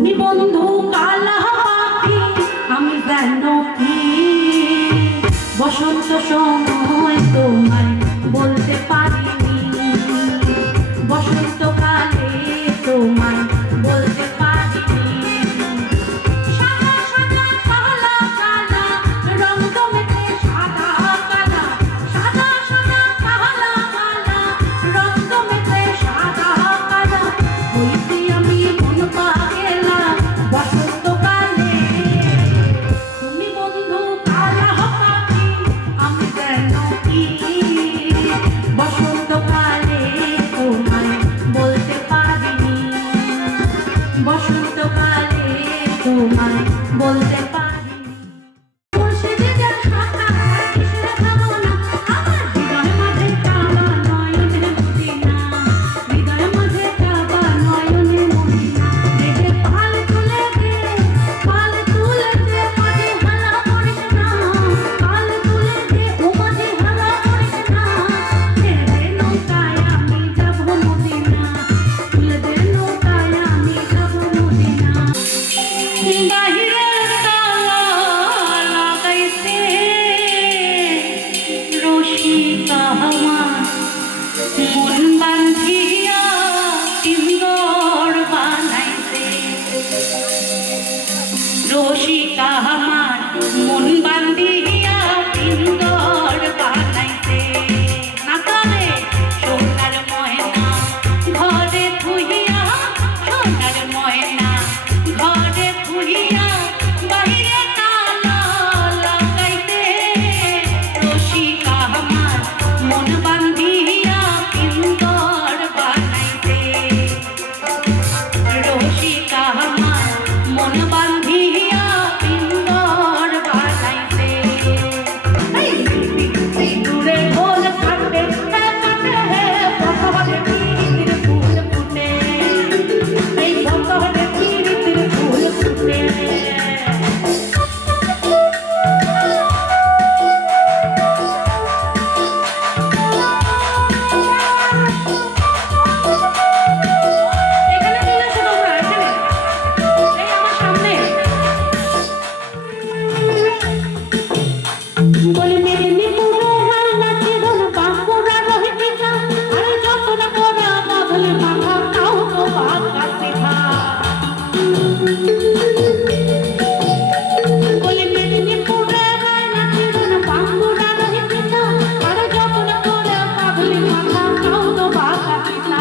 তুমি বন্ধু কালা পাখি আমি যেন কি বসন্ত সময় তোমায় বলতে পারিনি, বসন্তকালে তোমায় বলতে পারিনি। সাদা সাদা কালা কালা রং জমেছে সাদা কালা, সাদা সাদা কালা কালা রং জমেছে সাদা কালা। হইতে আমি মন পাগেলা বসন্তকালে। তুমি বন্ধু কালা পাখি আমি যেন কি বসন্তকালে তোমায় বলতে পারিনি, বসন্তকালে তোমায় বলতে পারিনি। মুর্শিদের শাখা কিসের ভাবনা আমার হৃদয় মাঝে কাবা নয়নের মদিনা, হৃদয় মাঝে কাবা নয়নের মদিনা। দেখে পাল তুলে দে, পাল তুলে দে, মাঝে হালা করিস না, পাল তুলে দে, ও মাঝে হালা করিস না। ছেড়ে দে নৌকায় আমি যাব মদিনা, তুলে দে নৌকায় আমি যাব মদিনা। বাহিরে তালা লাগাইছে রসিকা আমার, মন বান্ধিয়া পিঞ্জর বানাইছে। রসিকা আমার মন বান্ধিয়া পিঞ্জর বানাইছে। নাকালে সোনার ময়না ঘরে থুইয়া, সোনার ময়না ঘরে থুইয়া বাহিরে তালা লাগাইতে। রসিকা আমার মন বান্ধিয়া পিঞ্জর বানাইতে। রসিকা আমার মন বান্ধিয়া পিঞ্জর বানাইতে। এই দূরে ঢোল কাটে কাটে পথরে পিরিতির ফুল ফুটে, এই পথরে পিরিতির ফুল ফুটে। এখানে চলে এসো তোমরা, এখানে এই আমার সামনে। বলে মেদিনীপুরে হয় নাচে ধন বাঁকুড়া রহিটিকা, আরে যতটা করে বাঁধলে মাথা তাও তো বাঁকা শেখা। বলে মেদিনীপুরে হয় নাচে ধন বাঁকুড়া রহিটিকা, আরে যতটা করে বাঁধলে মাথা তাও তো বাঁকা শেখা।